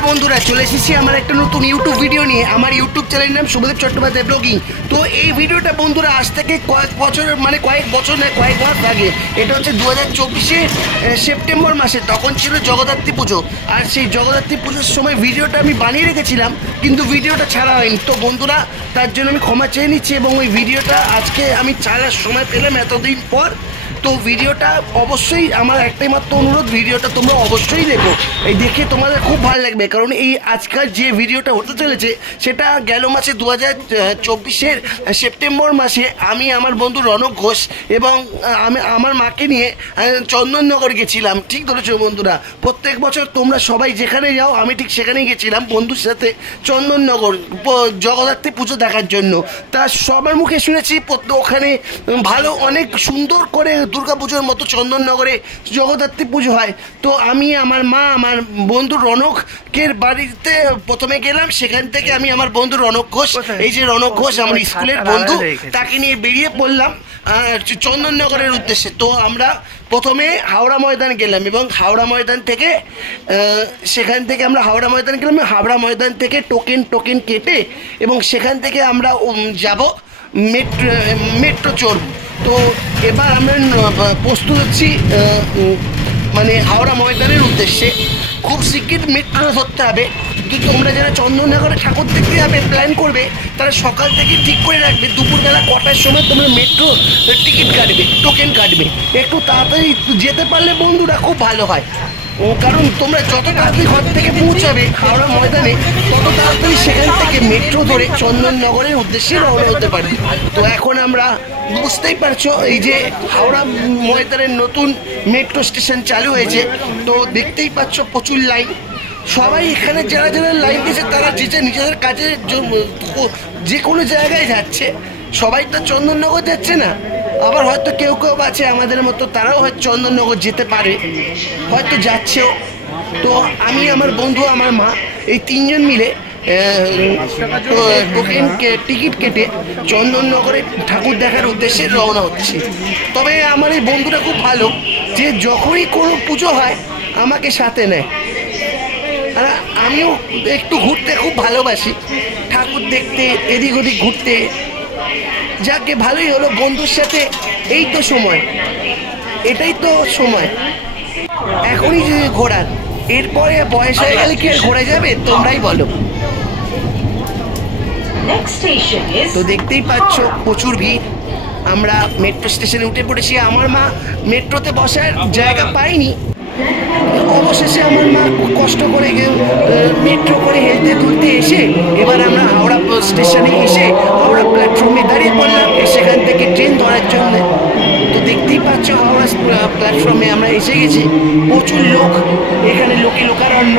নমস্কার বন্ধুরা, চলে এসেছি আমার একটা নতুন ইউটিউব ভিডিও নিয়ে। আমার ইউটিউব চ্যানেলের নাম শুভদেব চট্টোপাধ্যায় ব্লগিং। তো এই ভিডিওটা বন্ধুরা আজ থেকে কয়েক বছর নয় কয়েক মাস আগে, এটা হচ্ছে 2024 সেপ্টেম্বর মাসে, তখন ছিল জগদ্ধাত্রী পুজো। আর সেই জগদ্ধাত্রী পুজোর সময় ভিডিওটা আমি বানিয়ে রেখেছিলাম, কিন্তু ভিডিওটা ছাড়া হয়নি। তো বন্ধুরা তার জন্য আমি ক্ষমা চেয়ে নিচ্ছি, এবং ওই ভিডিওটা আজকে আমি ছাড়ার সময় পেলাম এতদিন পর। তো ভিডিওটা অবশ্যই আমার একটাই মাত্র অনুরোধ, ভিডিওটা তোমরা অবশ্যই দেখো, এই দেখে তোমাদের খুব ভালো লাগবে। কারণ এই আজকাল যে ভিডিওটা হতে চলেছে সেটা গেল মাসে 2024 সেপ্টেম্বর মাসে আমি আমার বন্ধু রনক ঘোষ এবং আমি আমার মাকে নিয়ে চন্দননগর গেছিলাম। ঠিক ধরেছো বন্ধুরা, প্রত্যেক বছর তোমরা সবাই যেখানে যাও আমি ঠিক সেখানেই গেছিলাম বন্ধুর সাথে চন্দননগর জগদ্ধাত্রী পুজো দেখার জন্য। তা সবার মুখে শুনেছি ওখানে ভালো অনেক সুন্দর করে দুর্গাপুজোর মতো চন্দননগরে জগদ্ধাত্রী পুজো হয়। তো আমি আমার মা আমার বন্ধু রনকের বাড়িতে প্রথমে গেলাম। সেখান থেকে আমি আমার বন্ধু রনক ঘোষ, এই যে রনক ঘোষ আমার স্কুলের বন্ধু, তাকে নিয়ে বেরিয়ে পড়লাম চন্দননগরের উদ্দেশ্যে। তো আমরা প্রথমে হাওড়া ময়দান গেলাম এবং হাওড়া ময়দান থেকে সেখান থেকে আমরা হাওড়া ময়দান গেলাম। হাওড়া ময়দান থেকে টোকেন কেটে এবং সেখান থেকে আমরা যাব মেট্রো চড়ব। তো এবার আমরা প্রস্তুত হচ্ছি মানে হাওড়া ময়দানের উদ্দেশ্যে। খুব শিগগির মেট্রো ধরতে হবে। তো তোমরা যারা চন্দননগরে ঠাকুর দেখতে যাবে প্ল্যান করবে, তারা সকাল থেকে ঠিক করে রাখবে দুপুরবেলা কটার সময় তোমরা মেট্রো টিকিট কাটবে, টোকেন কাটবে। একটু তাড়াতাড়ি যেতে পারলে বন্ধুরা খুব ভালো হয়, কারণ তোমরা যত তাড়াতাড়ি ঘর থেকে পৌঁছাবে হাওড়া ময়দানে তত তাড়াতাড়ি সেখান থেকে মেট্রো ধরে চন্দননগরের উদ্দেশ্যে রওনা হতে পারবে। তো এখন আমরা বুঝতেই পারছো এই যে হাওড়া ময়দানের নতুন মেট্রো স্টেশন চালু হয়েছে। তো দেখতেই পাচ্ছ প্রচুর লাইন। সবাই এখানে যারা যারা লাইন দিয়েছে তারা যে নিজেদের কাজে যে কোনো জায়গায় যাচ্ছে। সবাই তো চন্দননগর যাচ্ছে না, আবার হয়তো কেউ আছে আমাদের মতো, তারাও হয়তো চন্দননগর যেতে পারে, হয়তো যাচ্ছেও। তো আমি আমার বন্ধু আমার মা এই তিনজন মিলে টিকিট কেটে চন্দননগরে ঠাকুর দেখার উদ্দেশ্যে রওনা হচ্ছি। তবে আমার এই বন্ধুটা খুব ভালো, যে যখনই কোনো পুজো হয় আমাকে সাথে নেয়। আর আমিও একটু ঘুরতে খুব ভালোবাসি, ঠাকুর দেখতে এদিক ওদিক ঘুরতে। যাকে ভালোই হলো বন্ধুর সাথে, এই তো সময়, এটাই তো সময় এখনই যে ঘোরার। এরপরে বয়স হয়ে গেলে কি আর ঘোরা যাবে, তোমরাই বলো। তো দেখতেই পাচ্ছ প্রচুর ভিড়। আমরা মেট্রো স্টেশনে উঠে পড়েছি। আমার মা মেট্রোতে বসার জায়গা পায়নি, অবশেষে আমার মা কষ্ট করে মেট্রো করে হেলতে তুলতে এসে এবার আমরা হাওড়া স্টেশনে এসে হাওড়া প্ল্যাটফর্মে দাঁড়িয়ে পড়লাম সেখান থেকে ট্রেন ধরার জন্য। তো দেখতেই পাচ্ছ হাওড়া প্ল্যাটফর্মে আমরা এসে গেছি। প্রচুর লোক এখানে, লোকারণ্য।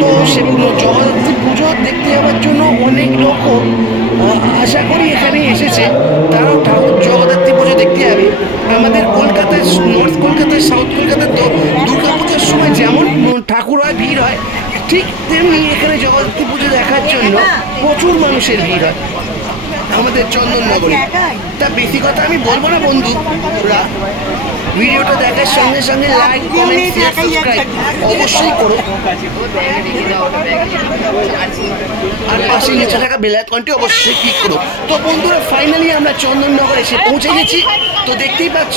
তো সেগুলো জগদ্ধাত্রী পুজো দেখতে যাওয়ার জন্য অনেক লোক আশা করি এখানে এসেছে, তারাও ঠাকুর জগদ্ধাত্রী পুজো দেখতে যাবে। আমাদের কলকাতায়, নর্থ কলকাতায়, সাউথ কলকাতায় তো দুর্গাপুজোর সময় যেমন ঠাকুর হয়, ভিড় হয়, ঠিক তেমনি এখানে জগদ্ধাত্রী পুজো দেখার জন্য প্রচুর মানুষের ভিড় হয় আমাদের চন্দননগরে। তা বেশি কথা আমি বলবো না বন্ধুরা, ভিডিওটা দেখার সঙ্গে সঙ্গে লাইক, কমেন্ট, শেয়ার, সাবস্ক্রাইব অবশ্যই করো, আর পাশে নিচে থাকা বেল আইকনটি অবশ্যই ক্লিক করো। তো বন্ধুরা ফাইনালি আমরা চন্দননগরে এসে পৌঁছে গেছি। তো দেখতেই পাচ্ছ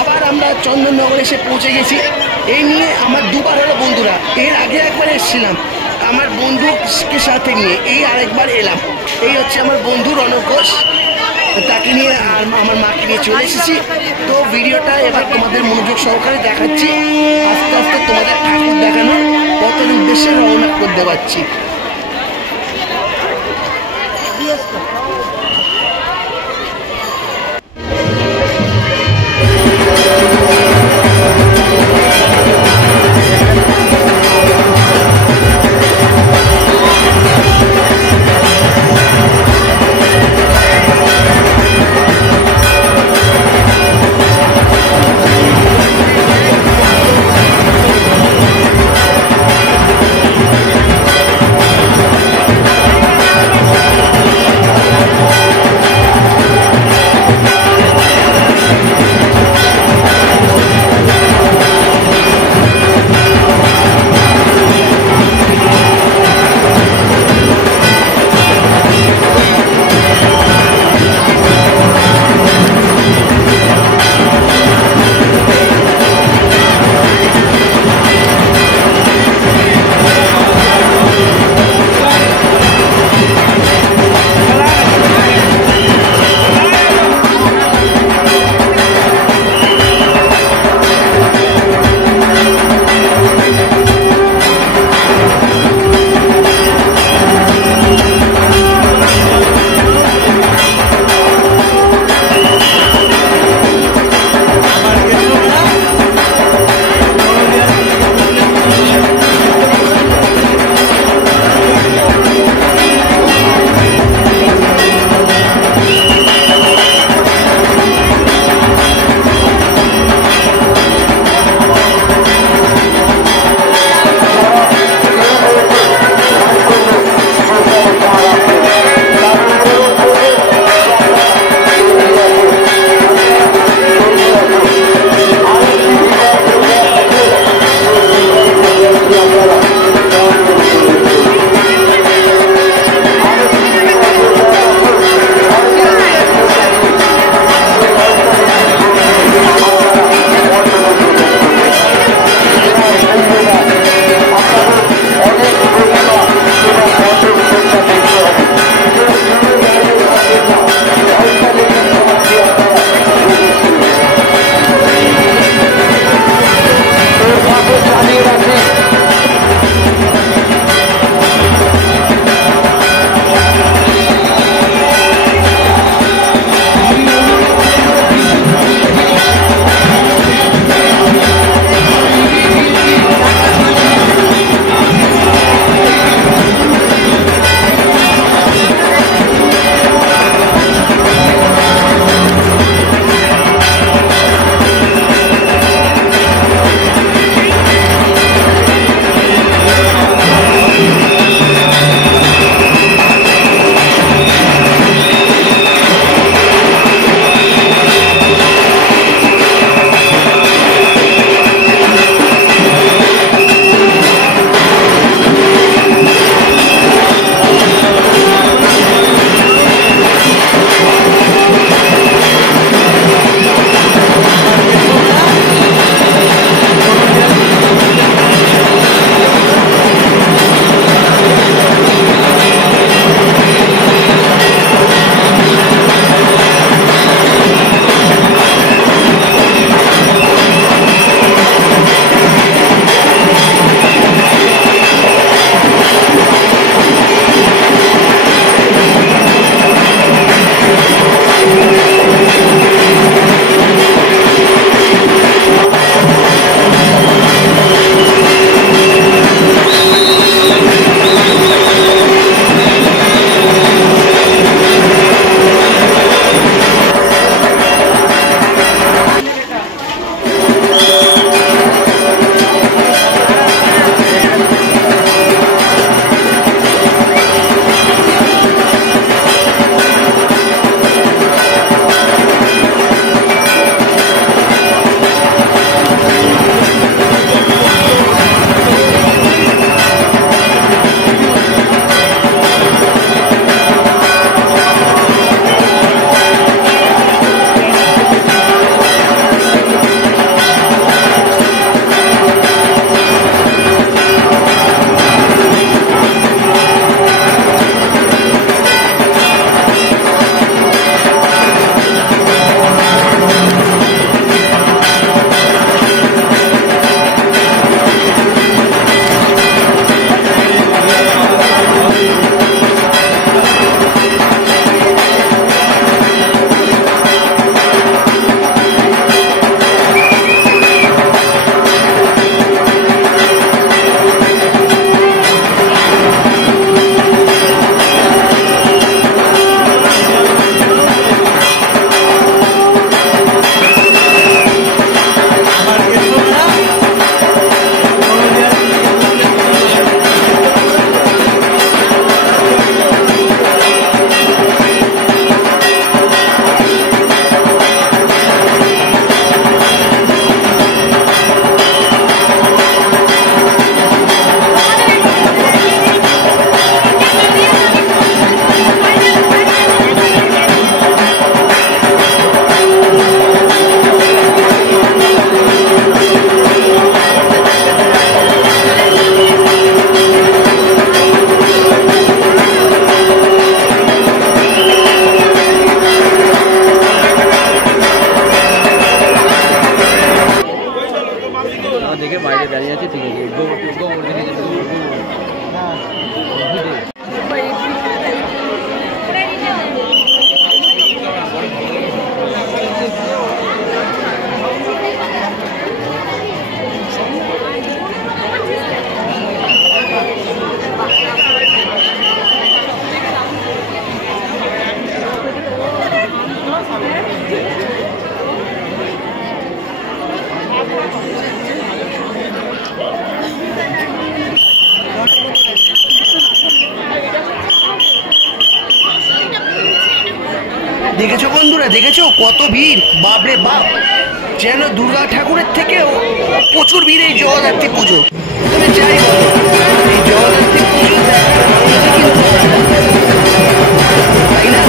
আবার আমরা চন্দননগরে এসে পৌঁছে গেছি। এই নিয়ে আমার দুবার হলো বন্ধুরা, এর আগে একবার এসেছিলাম আমার বন্ধুকে সাথে নিয়ে, এই আরেকবার এলাম। এই হচ্ছে আমার বন্ধু রনক ঘোষ, তাকে নিয়ে আর আমার মাকে নিয়ে চলে এসেছি। তো ভিডিওটা এবার তোমাদের মনোযোগ সহকারে দেখাচ্ছি। আস্তে আস্তে তোমাদের ঠাকুর দেখানোর পথের উদ্দেশ্যে রওনা করতে পারছি। দেখে বাইরে দাঁড়িয়ে আছে, ঠিক আছে। দেখেছো বন্ধুরা, দেখেছো কত ভিড়, বাপরে বাপ, যেন দুর্গা ঠাকুরের থেকেও প্রচুর ভিড় এই জগদ্ধাত্রী পুজো। তুমি যাই বলো, এই জগদ্ধাত্রী পুজো তাই না?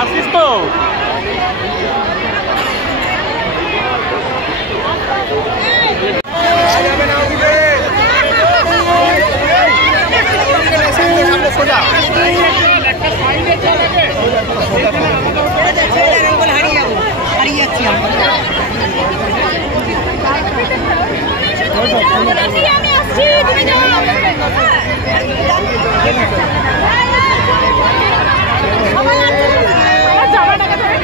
আসিস তো হারিয়ে যাচ্ছি আমি আসছি তুমি যাও সবাই জামাটাকে ধরে